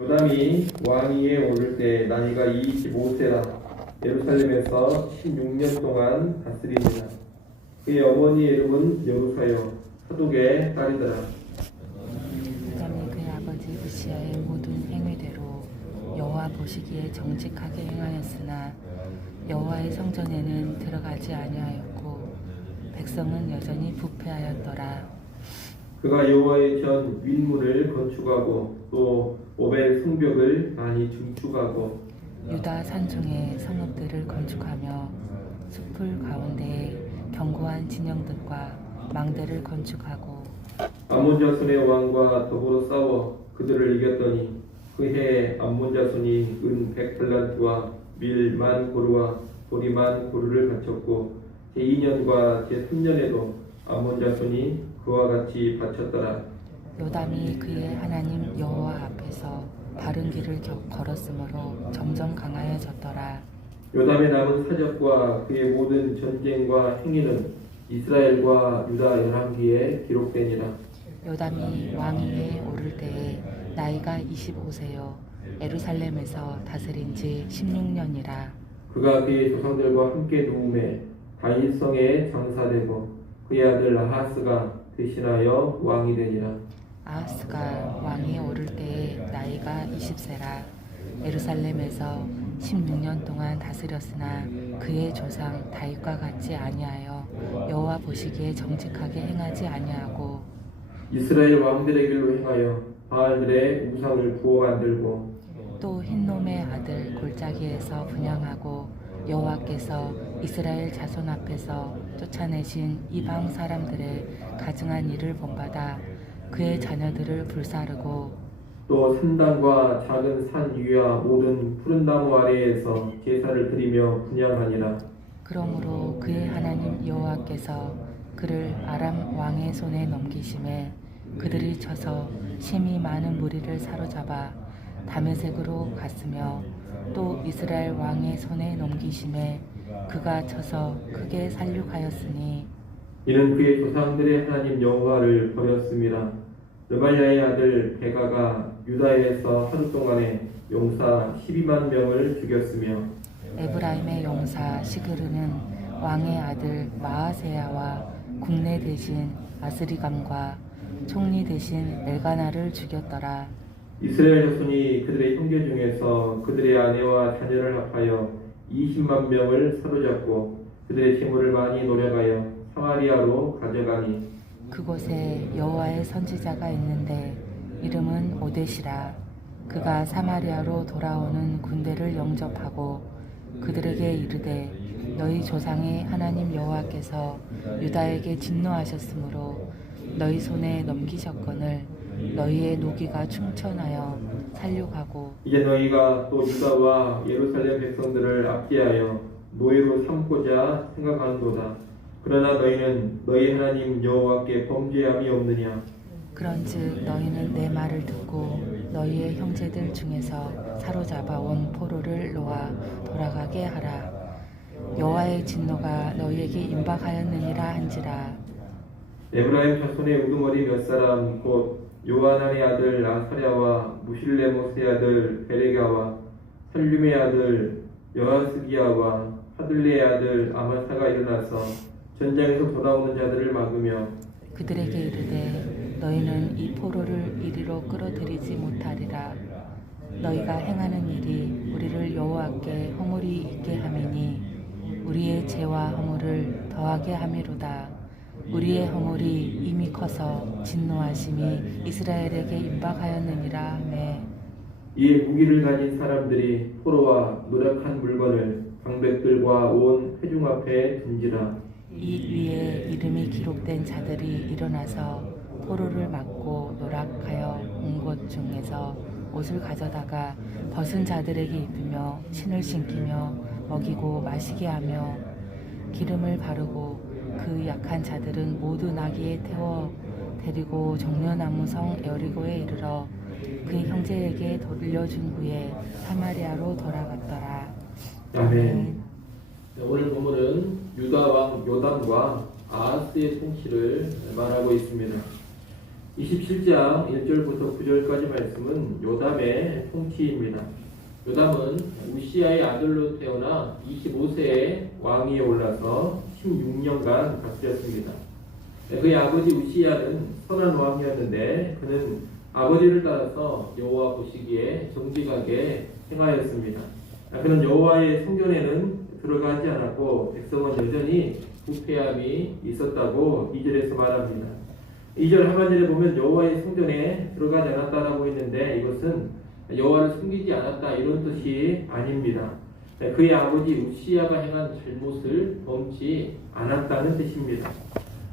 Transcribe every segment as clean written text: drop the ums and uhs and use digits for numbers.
요담이 왕위에 오를 때 나이가 25세라 예루살렘에서 16년 동안 다스립니다. 그의 어머니의 이름은 여루사요 사독의 딸이더라. 요담이 그의 아버지 우시야의 모든 행위대로 여호와 보시기에 정직하게 행하였으나 여호와의 성전에는 들어가지 아니하였고 백성은 여전히 부패하였더라. 그가 여호와의 전 윗문을 건축하고 또 오벨 성벽을 많이 증축하고 유다 산중에 성읍들을 건축하며 숲을 가운데에 견고한 진영들과 망대를 건축하고 암몬 자손의 왕과 더불어 싸워 그들을 이겼더니 그해 암몬 자손이 은 100달란트와 밀 10,000고루와 보리 10,000고루를 바쳤고 제2년과 제3년에도 암몬 자손이 그와 같이 바쳤더라. 요담이 그의 하나님 여호와 앞에서 바른 길을 걸었으므로 점점 강하여졌더라. 요담의 남은 사적과 그의 모든 전쟁과 행위는 이스라엘과 유다 열왕기에 기록되니라. 요담이 왕위에 오를 때에 나이가 25세요 예루살렘에서 다스린 지 16년이라. 그가 그의 조상들과 함께 누움에 다윗성에 장사되고 그의 아들 아하스가 대신하여 왕이 되니라. 아하스가 왕위에 오를 때에 나이가 20세라 예루살렘에서 16년 동안 다스렸으나 그의 조상 다윗과 같이 아니하여 여호와 보시기에 정직하게 행하지 아니하고 이스라엘 왕들의 길로 행하여 바알들의 우상을 부어 만들고 또 흰놈의 아들 골짜기에서 분향하고 여호와께서 이스라엘 자손 앞에서 쫓아내신 이방 사람들의 가증한 일을 본받아 그의 자녀들을 불사르고 또 산당과 작은 산 위와 모든 푸른 나무 아래에서 제사를 드리며 분향하니라. 그러므로 그의 하나님 여호와께서 그를 아람 왕의 손에 넘기심에 그들이 쳐서 심히 많은 무리를 사로잡아 다메섹으로 갔으며 또 이스라엘 왕의 손에 넘기심에 그가 쳐서 크게 살육하였으니 이는 그의 조상들의 하나님 여호와를 버렸음이라. 르말야의 아들 베가가 유다에서 하루 동안에 용사 12만 명을 죽였으며 에브라임의 용사 시그르는 왕의 아들 마아세야와 국내 대신 아스리감과 총리 대신 엘가나를 죽였더라. 이스라엘 자손이 그들의 형제 중에서 그들의 아내와 자녀를 합하여 20만 명을 사로잡고 그들의 재물을 많이 노력하여 사마리아로 가져가니 그곳에 여호와의 선지자가 있는데 이름은 오데시라. 그가 사마리아로 돌아오는 군대를 영접하고 그들에게 이르되 너희 조상의 하나님 여호와께서 유다에게 진노하셨으므로 너희 손에 넘기셨거늘 너희의 노기가 충천하여 살육하고 이제 너희가 또 유다와 예루살렘 백성들을 압제하여 노예로 삼고자 생각하는도다. 그러나 너희는 너희 하나님 여호와께 범죄함이 없느냐. 그런즉 너희는 내 말을 듣고 너희의 형제들 중에서 사로잡아 온 포로를 놓아 돌아가게 하라. 여호와의 진노가 너희에게 임박하였느니라 한지라. 에브라임 자손의 우두머리 몇 사람 곧 요하난의 아들 아사랴와 무실레모스의 아들 베레가와 살륨의 아들 여하스기야와 하들레의 아들 아마사가 일어나서 전장에서 돌아오는 자들을 막으며 그들에게 이르되 너희는 이 포로를 이리로 끌어들이지 못하리라. 너희가 행하는 일이 우리를 여호와께 허물이 있게 함이니 우리의 죄와 허물을 더하게 함이로다. 우리의 허물이 이미 커서 진노하심이 이스라엘에게 임박하였느니라 하매 이에 무기를 가진 사람들이 포로와 노력한 물건을 방백들과 온 회중 앞에 둔지라. 이 위에 이름이 기록된 자들이 일어나서 포로를 막고 노락하여 온 곳 중에서 옷을 가져다가 벗은 자들에게 입히며 신을 신기며 먹이고 마시게 하며 기름을 바르고 그 약한 자들은 모두 나귀에 태워 데리고 종려나무 성 여리고에 이르러 그의 형제에게 돌려준 후에 사마리아로 돌아갔더라. 아멘. 오늘 본문은 유다 왕 요담과 아하스의 통치를 말하고 있습니다. 27장 1절부터 9절까지 말씀은 요담의 통치입니다. 요담은 우시아의 아들로 태어나 25세에 왕위에 올라서 16년간 다스렸습니다. 그의 아버지 우시아는 선한 왕이었는데 그는 아버지를 따라서 여호와 보시기에 정직하게 행하였습니다. 그는 여호와의 성전에는 들어가지 않았고 백성은 여전히 부패함이 있었다고 2절에서 말합니다. 2절 하반절에 보면 여호와의 성전에 들어가지 않았다라고 했는데 이것은 여호와를 숨기지 않았다 이런 뜻이 아닙니다. 그의 아버지 우시아가 행한 잘못을 범치 않았다는 뜻입니다.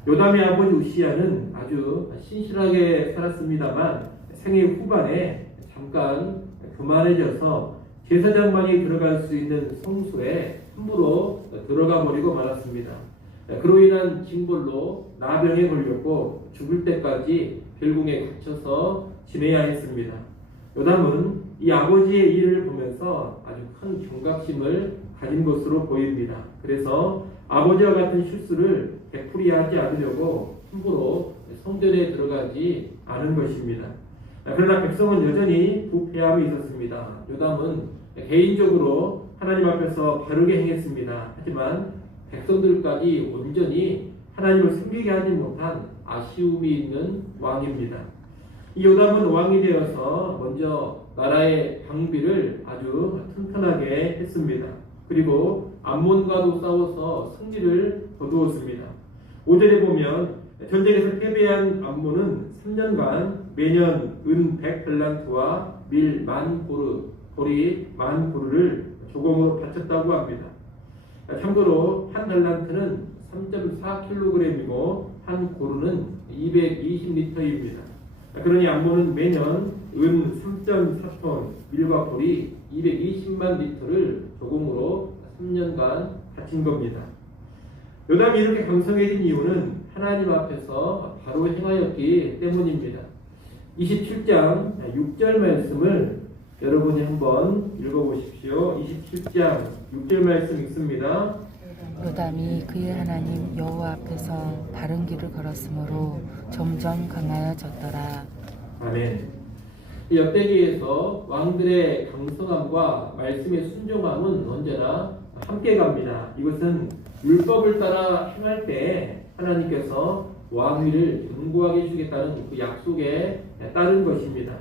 요담의 아버지 우시아는 아주 신실하게 살았습니다만 생애 후반에 잠깐 교만해져서 제사장만이 들어갈 수 있는 성소에 함부로 들어가 버리고 말았습니다. 그로 인한 징벌로 나병에 걸렸고 죽을 때까지 별궁에 갇혀서 지내야 했습니다. 요담은 이 아버지의 일을 보면서 아주 큰 경각심을 가진 것으로 보입니다. 그래서 아버지와 같은 실수를 되풀이하지 않으려고 함부로 성전에 들어가지 않은 것입니다. 그러나 백성은 여전히 부패함이 있었습니다. 요담은 개인적으로 하나님 앞에서 바르게 행했습니다. 하지만 백성들까지 온전히 하나님을 섬기게 하지 못한 아쉬움이 있는 왕입니다. 이 요담은 왕이 되어서 먼저 나라의 방비를 아주 튼튼하게 했습니다. 그리고 암몬과도 싸워서 승리를 거두었습니다. 5절에 보면 전쟁에서 패배한 암몬은 3년간 매년 은 100달란트와 밀 10,000고르, 보리 10,000고르를 조공으로 바쳤다고 합니다. 참고로 한 달란트는 3.4kg이고 한 고르는 220리터입니다. 그러니 암몬은 매년 은 3.4톤, 밀과 보리 220만 리터를 조공으로 3년간 바친 겁니다. 요담이 이렇게 강성해진 이유는 하나님 앞에서 바로 행하였기 때문입니다. 27장 6절 말씀을 여러분이 한번 읽어보십시오. 27장 6절 말씀 읽습니다. 요담이 그의 하나님 여호와 앞에서 바른 길을 걸었으므로 점점 강하여졌더라. 아멘. 이 역대기에서 왕들의 강성함과 말씀의 순종함은 언제나 함께 갑니다. 이것은 율법을 따라 행할 때 하나님께서 왕위를 견고하게 주겠다는 그 약속에 따른 것입니다.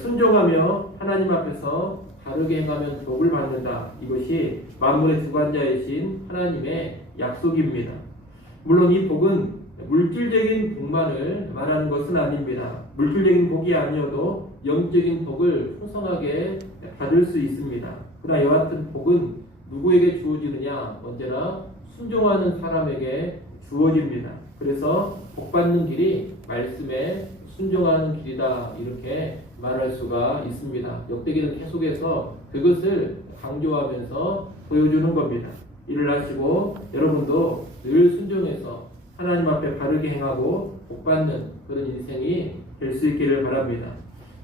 순종하며 하나님 앞에서 바르게 행하면 복을 받는다. 이것이 만물의 주관자이신 하나님의 약속입니다. 물론 이 복은 물질적인 복만을 말하는 것은 아닙니다. 물질적인 복이 아니어도 영적인 복을 풍성하게 받을 수 있습니다. 그러나 여하튼 복은 누구에게 주어지느냐? 언제나 순종하는 사람에게 주어집니다. 그래서 복받는 길이 말씀에 순종하는 길이다 이렇게 말할 수가 있습니다. 역대기는 계속해서 그것을 강조하면서 보여주는 겁니다. 이를 하시고 여러분도 늘 순종해서 하나님 앞에 바르게 행하고 복받는 그런 인생이 될 수 있기를 바랍니다.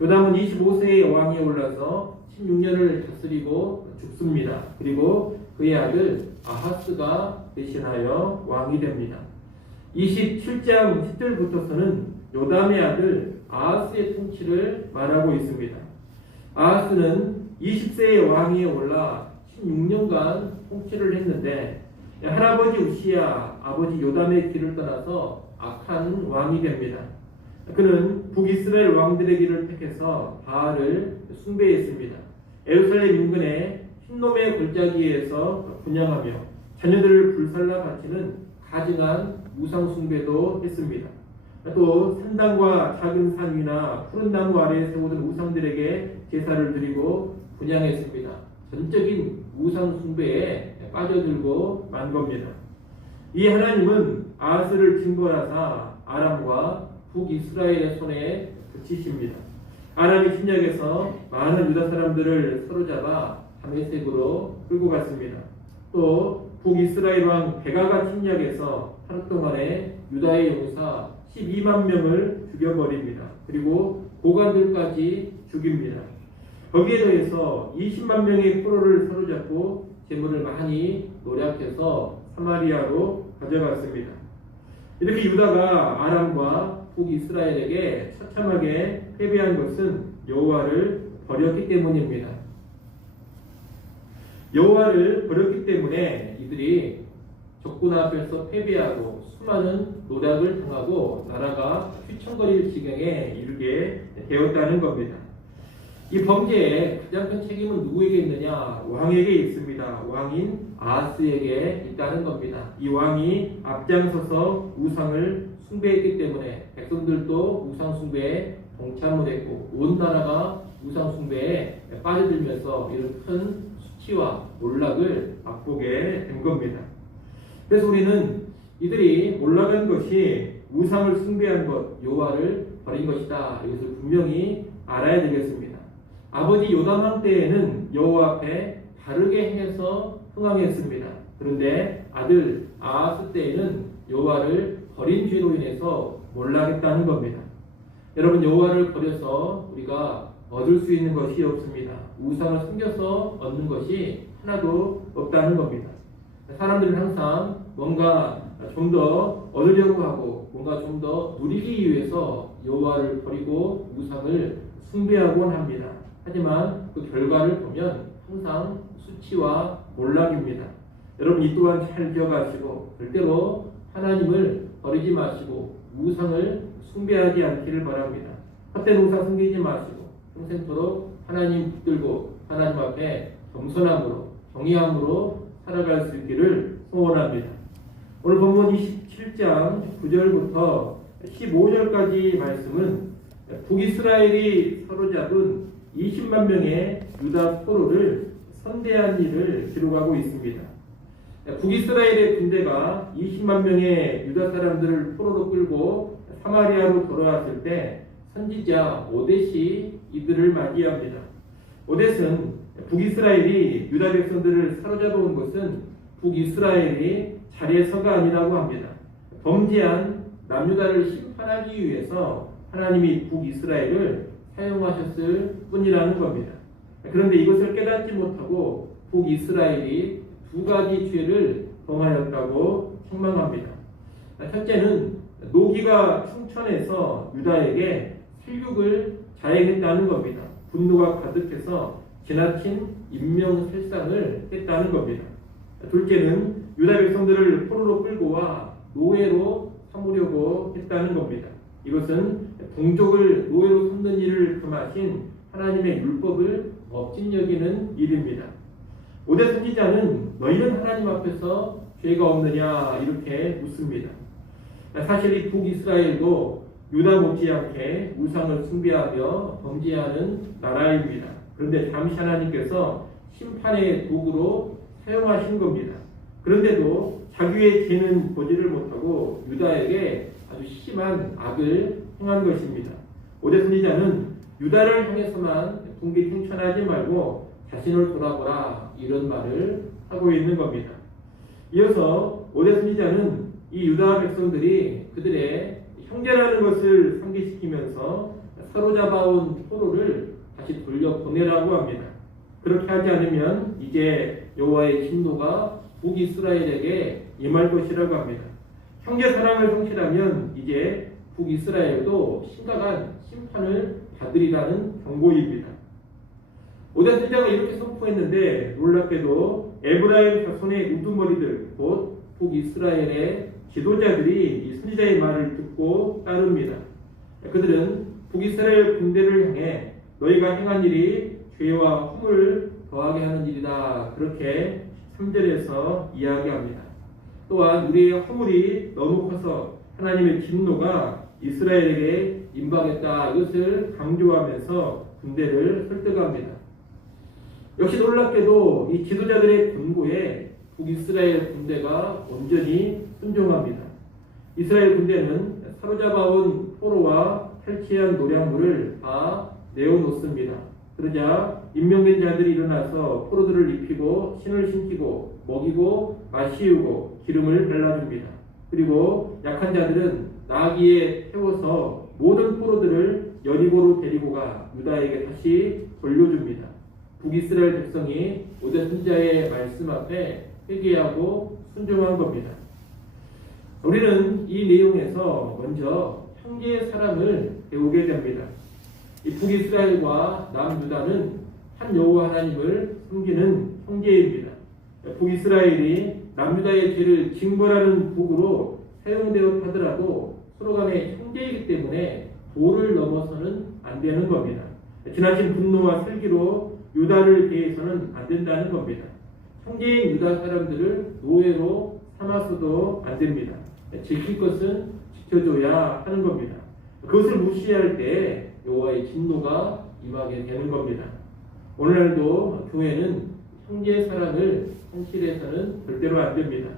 요담은 25세의 왕위에 올라서 16년을 다스리고 죽습니다. 그리고 그의 아들 아하스가 대신하여 왕이 됩니다. 27장 10절부터서는 요담의 아들 아하스의 통치를 말하고 있습니다. 아하스는 20세의 왕위에 올라 16년간 통치를 했는데 할아버지 우시아, 아버지 요담의 길을 떠나서 악한 왕이 됩니다. 그는 북이스라엘 왕들의 길을 택해서 바알을 숭배했습니다. 예루살렘 인근의 흰놈의 골짜기에서 분양하며 자녀들을 불살라 바치는 가증한 우상 숭배도 했습니다. 또 산당과 작은 산 위나 푸른 나무 아래에 세우던 우상들에게 제사를 드리고 분양했습니다. 전적인 우상 숭배에 빠져들고 만 겁니다. 이 하나님은 아하스를 징벌하사 아람과 북이스라엘의 손에 붙이십니다. 아람이 침략해서 많은 유다 사람들을 사로잡아 다메섹으로 끌고 갔습니다. 또 북이스라엘 왕 베가가 침략해서 하루 동안에 유다의 용사 12만 명을 죽여버립니다. 그리고 고관들까지 죽입니다. 거기에 더해서 20만 명의 포로를 사로잡고 재물을 많이 노략해서 사마리아로 가져갔습니다. 이렇게 유다가 아람과 북이스라엘에게 처참하게 패배한 것은 여호와를 버렸기 때문입니다. 여호와를 버렸기 때문에 이들이 적군 앞에서 패배하고 수많은 노략을 당하고 나라가 휘청거릴 지경에 이르게 되었다는 겁니다. 이 범죄의 가장 큰 책임은 누구에게 있느냐? 왕에게 있습니다. 왕인 아하스에게 있다는 겁니다. 이 왕이 앞장서서 우상을 숭배했기 때문에 백성들도 우상 숭배에 동참을 했고 온 나라가 우상 숭배에 빠져들면서 이런 큰 수치와 몰락을 맛보게 된 겁니다. 그래서 우리는 이들이 몰락한 것이 우상을 숭배한 것, 여호와를 버린 것이다. 이것을 분명히 알아야 되겠습니다. 아버지 요담왕 때에는 여호와 앞에 바르게 행해서 흥황했습니다. 그런데 아들 아하스 때에는 여호와를 버린 죄로 인해서 몰락했다는 겁니다. 여러분, 여호와를 버려서 우리가 얻을 수 있는 것이 없습니다. 우상을 숨겨서 얻는 것이 하나도 없다는 겁니다. 사람들은 항상 뭔가 좀 더 얻으려고 하고 뭔가 좀 더 누리기 위해서 여호와를 버리고 우상을 숭배하곤 합니다. 하지만 그 결과를 보면 항상 수치와 몰락입니다. 여러분, 이 또한 잘 기억하시고 절대로 하나님을 버리지 마시고 우상을 숭배하지 않기를 바랍니다. 헛된 우상 숨기지 마시고 평생토록 하나님 붙들고 하나님 앞에 겸손함으로 정의함으로 살아갈 수 있기를 소원합니다. 오늘 본문 27장 9절부터 15절까지 말씀은 북이스라엘이 사로잡은 20만 명의 유다 포로를 선대한 일을 기록하고 있습니다. 북이스라엘의 군대가 20만 명의 유다 사람들을 포로로 끌고 사마리아로 돌아왔을 때 선지자 오뎃이 이들을 맞이합니다. 오뎃은 북이스라엘이 유다 백성들을 사로잡아 온 것은 북이스라엘이 자리에서가 아니라고 합니다. 범죄한 남유다를 심판하기 위해서 하나님이 북이스라엘을 사용하셨을 뿐이라는 겁니다. 그런데 이것을 깨닫지 못하고 북이스라엘이 두 가지 죄를 범하였다고 책망합니다. 첫째는 노기가 충천해서 유다에게 살육을 자행했다는 겁니다. 분노가 가득해서 지나친 인명살상을 했다는 겁니다. 둘째는 유다 백성들을 포로로 끌고 와 노예로 삼으려고 했다는 겁니다. 이것은 동족을 노예로 삼는 일을 금하신 하나님의 율법을 업신여기는 일입니다. 오뎃 선지자는 너희는 하나님 앞에서 죄가 없느냐 이렇게 묻습니다. 사실 이 북이스라엘도 유다 못지않게 우상을 숭배하며 범죄하는 나라입니다. 그런데 잠시 하나님께서 심판의 도구로 사용하신 겁니다. 그런데도 자기의 죄는 보지를 못하고 유다에게 아주 심한 악을 행한 것입니다. 오뎃 선지자는 유다를 향해서만 궁기탱천하지 말고 자신을 돌아보라 이런 말을 하고 있는 겁니다. 이어서 오뎃 선지자는 이 유다 백성들이 그들의 형제라는 것을 상기시키면서 사로잡아온 포로를 다시 돌려보내라고 합니다. 그렇게 하지 않으면 이제 여호와의 진노가 북이스라엘에게 임할 것이라고 합니다. 형제 사랑을 성실하면 이제 북이스라엘도 심각한 심판을 받으리라는 경고입니다. 오뎃 선지자가 이렇게 선포했는데 놀랍게도 에브라임 자손의 우두머리들 곧 북이스라엘의 지도자들이 이 선지자의 말을 듣고 따릅니다. 그들은 북이스라엘 군대를 향해 너희가 행한 일이 죄와 허물을 더하게 하는 일이다. 그렇게 3절에서 이야기합니다. 또한 우리의 허물이 너무 커서 하나님의 진노가 이스라엘에게 임박했다. 이것을 강조하면서 군대를 설득합니다. 역시 놀랍게도 이 지도자들의 권고에 북이스라엘 군대가 온전히 순종합니다. 이스라엘 군대는 사로잡아온 포로와 탈취한 노략물을 다 내어놓습니다. 그러자 임명된 자들이 일어나서 포로들을 입히고 신을 신기고 먹이고 마시우고 기름을 발라줍니다. 그리고 약한 자들은 나귀에 태워서 모든 포로들을 여리고로 데리고 가 유다에게 다시 돌려줍니다. 북이스라엘 백성이 오뎃 선지자의 말씀 앞에 회개하고 순종한 겁니다. 우리는 이 내용에서 먼저 형제의 사랑을 배우게 됩니다. 이 북이스라엘과 남유다는 한 여호와 하나님을 섬기는 형제입니다. 북이스라엘이 남유다의 죄를 징벌하는 도구로 사용되어 하더라도 서로 간의 형제이기 때문에 도를 넘어서는 안 되는 겁니다. 지나친 분노와 슬기로 유다를 대해서는 안 된다는 겁니다. 형제인 유다 사람들을 노예로 삼아서도 안 됩니다. 지킬 것은 지켜줘야 하는 겁니다. 그것을 무시할 때 여호와의 진노가 임하게 되는 겁니다. 오늘날도 교회는 형제 사랑을 현실에서는 절대로 안 됩니다.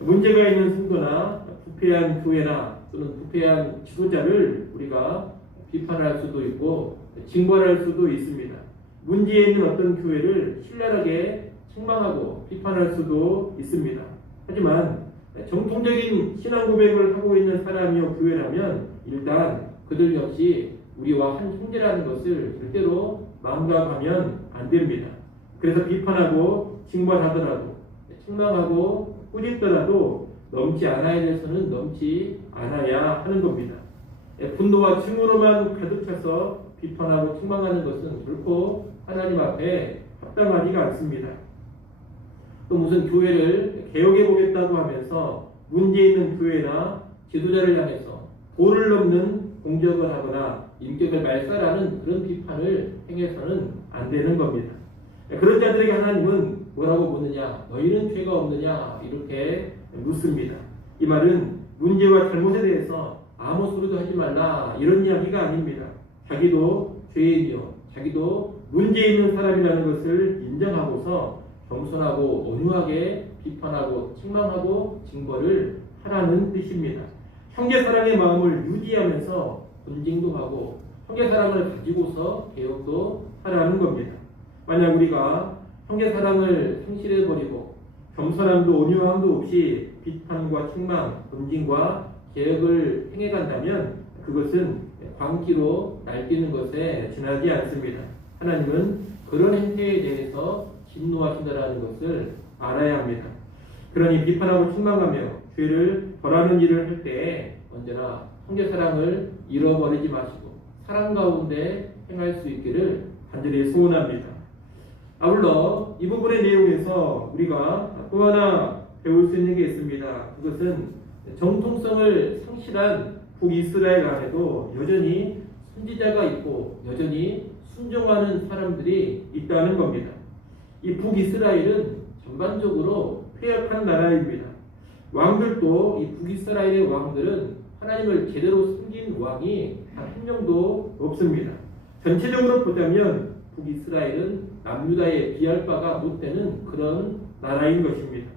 문제가 있는 성도나 부패한 교회나 또는 부패한 지도자를 우리가 비판할 수도 있고 징벌할 수도 있습니다. 문제에 있는 어떤 교회를 신랄하게 책망하고 비판할 수도 있습니다. 하지만 정통적인 신앙 고백을 하고 있는 사람이요 교회라면 일단 그들 역시 우리와 한 형제라는 것을 절대로 망각하면 안 됩니다. 그래서 비판하고 징벌하더라도 책망하고 꾸짖더라도 넘지 않아야 돼서는 넘지 않아야 하는 겁니다. 분노와 증오로만 가득 차서 비판하고 책망하는 것은 결코 하나님 앞에 합당하지가 않습니다. 또 무슨 교회를 개혁해 보겠다고 하면서 문제 있는 교회나 지도자를 향해서 도를 넘는 공격을 하거나 인격을 말살하는 그런 비판을 행해서는 안 되는 겁니다. 그런 자들에게 하나님은 뭐라고 묻느냐? 너희는 죄가 없느냐? 이렇게 묻습니다. 이 말은 문제와 잘못에 대해서 아무 소리도 하지 말라 이런 이야기가 아닙니다. 자기도 죄인이요 자기도 문제 있는 사람이라는 것을 인정하고서 겸손하고 온유하게 비판하고 책망하고 징벌을 하라는 뜻입니다. 형제 사랑의 마음을 유지하면서 존중도 하고 형제 사랑을 가지고서 개혁도 하라는 겁니다. 만약 우리가 형제 사랑을 상실해 버리고 겸손함도 온유함도 없이 비판과 책망, 존중과 개혁을 행해간다면 그것은 광기로 날뛰는 것에 지나지 않습니다. 하나님은 그런 행태에 대해서 진노하신다라는 것을 알아야 합니다. 그러니 비판하고 책망하며 죄를 벌하는 일을 할 때 언제나 형제 사랑을 잃어버리지 마시고 사랑 가운데 행할 수 있기를 간절히 소원합니다. 아울러 이 부분의 내용에서 우리가 또 하나 배울 수 있는 게 있습니다. 그것은 정통성을 상실한 북이스라엘 안에도 여전히 선지자가 있고 여전히 순종하는 사람들이 있다는 겁니다. 이 북이스라엘은 전반적으로 폐역한 나라입니다. 왕들도 이 북이스라엘의 왕들은 하나님을 제대로 섬긴 왕이 단 한 명도 없습니다. 전체적으로 보자면 북이스라엘은 남유다에 비할 바가 못 되는 그런 나라인 것입니다.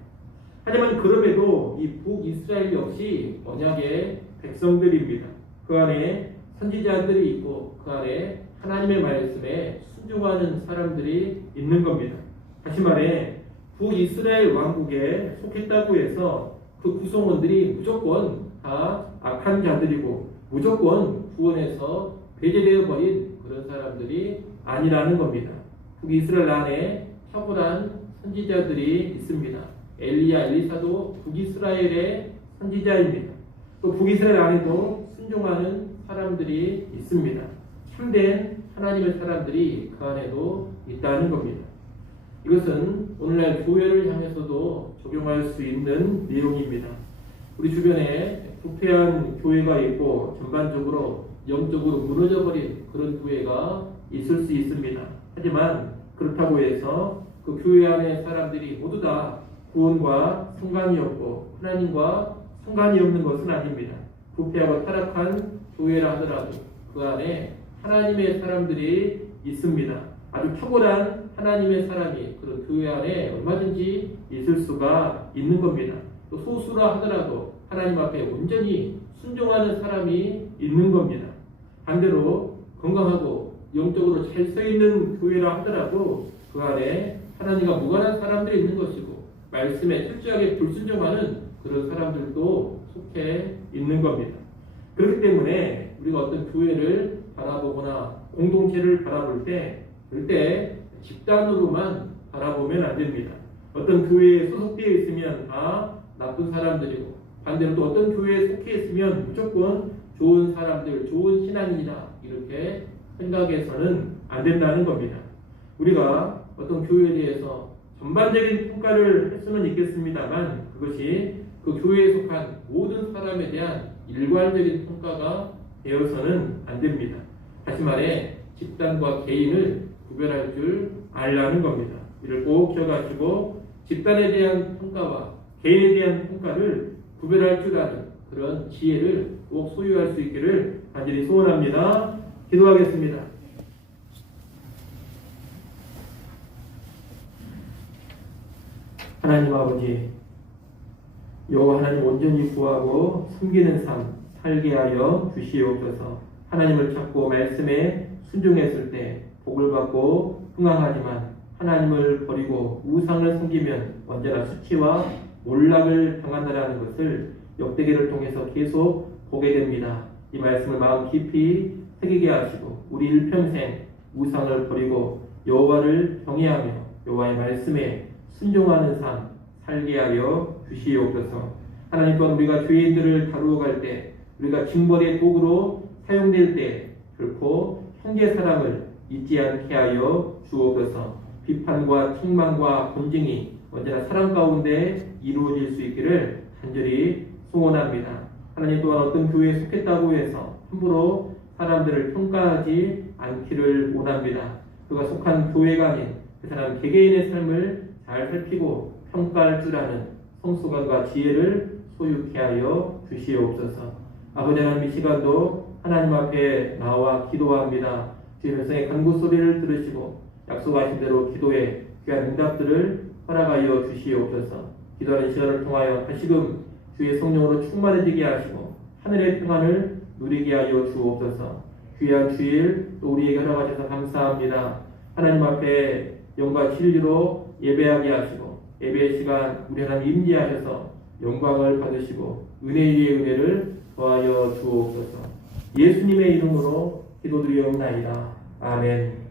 하지만 그럼에도 이 북이스라엘 역시 언약의 백성들입니다. 그 안에 선지자들이 있고 그 안에 하나님의 말씀에 순종하는 사람들이 있는 겁니다. 다시 말해 북이스라엘 왕국에 속했다고 해서 그 구성원들이 무조건 다 악한 자들이고 무조건 구원에서 배제되어 버린 그런 사람들이 아니라는 겁니다. 북이스라엘 안에 탁월한 선지자들이 있습니다. 엘리야, 엘리사도 북이스라엘의 선지자입니다. 또 북이스라엘 안에도 순종하는 사람들이 있습니다. 참된 하나님의 사람들이 그 안에도 있다는 겁니다. 이것은 오늘날 교회를 향해서도 적용할 수 있는 내용입니다. 우리 주변에 부패한 교회가 있고 전반적으로 영적으로 무너져버린 그런 교회가 있을 수 있습니다. 하지만 그렇다고 해서 그 교회 안에 사람들이 모두 다 구원과 상관이 없고 하나님과 상관이 없는 것은 아닙니다. 부패하고 타락한 교회라 하더라도 그 안에 하나님의 사람들이 있습니다. 아주 탁월한 하나님의 사람이 그런 교회 안에 얼마든지 있을 수가 있는 겁니다. 또 소수라 하더라도 하나님 앞에 온전히 순종하는 사람이 있는 겁니다. 반대로 건강하고 영적으로 잘 서 있는 교회라 하더라도 그 안에 하나님과 무관한 사람들이 있는 것이고 말씀에 철저하게 불순종하는 그런 사람들도 속해 있는 겁니다. 그렇기 때문에 우리가 어떤 교회를 바라보거나 공동체를 바라볼 때 절대 집단으로만 바라보면 안 됩니다. 어떤 교회에 소속되어 있으면 다 나쁜 사람들이고 반대로 또 어떤 교회에 속해 있으면 무조건 좋은 사람들, 좋은 신앙인이다 이렇게 생각해서는 안 된다는 겁니다. 우리가 어떤 교회에 대해서 전반적인 평가를 할 수는 있겠습니다만 그것이 그 교회에 속한 모든 사람에 대한 일괄적인 평가가 되어서는 안 됩니다. 다시 말해 집단과 개인을 구별할 줄 알라는 겁니다. 이를 꼭 기억하시고 집단에 대한 평가와 개인에 대한 평가를 구별할 줄 아는 그런 지혜를 꼭 소유할 수 있기를 간절히 소원합니다. 기도하겠습니다. 하나님 아버지, 여호와 하나님 온전히 구하고 섬기는 삶 살게 하여 주시옵소서. 하나님을 찾고 말씀에 순종했을 때 복을 받고 흥황하지만 하나님을 버리고 우상을 섬기면 언제나 수치와 몰락을 당한다는 것을 역대기를 통해서 계속 보게 됩니다. 이 말씀을 마음 깊이 새기게 하시고 우리 일평생 우상을 버리고 여호와를 경외하며 여호와의 말씀에 순종하는 삶 살게 하여 주시옵소서. 하나님 또한 우리가 죄인들을 다루어 갈 때 우리가 징벌의 도구로 사용될 때 결코 형제 사랑을 잊지 않게 하여 주옵소서. 비판과 책망과 본증이 언제나 사랑 가운데 이루어질 수 있기를 간절히 소원합니다. 하나님 또한 어떤 교회에 속했다고 해서 함부로 사람들을 평가하지 않기를 원합니다. 그가 속한 교회가 아닌 그 사람 개개인의 삶을 잘 살피고 평가할 줄 아는 성숙함과 지혜를 소유케 하여 주시옵소서. 아버지 하나님 이 시간도 하나님 앞에 나와 기도합니다. 주의 백성의 간구 소리를 들으시고 약속하신 대로 기도에 귀한 응답들을 허락하여 주시옵소서. 기도하는 시간을 통하여 다시금 주의 성령으로 충만해지게 하시고 하늘의 평안을 누리게 하여 주옵소서. 귀한 주일 또 우리에게 허락하셔서 감사합니다. 하나님 앞에 영과 진리로 예배하게 하시고 예배의 시간 우리 하나님 임재하셔서 영광을 받으시고 은혜 위에 은혜를 더하여 주옵소서. 예수님의 이름으로 기도드리옵나이다. 아멘.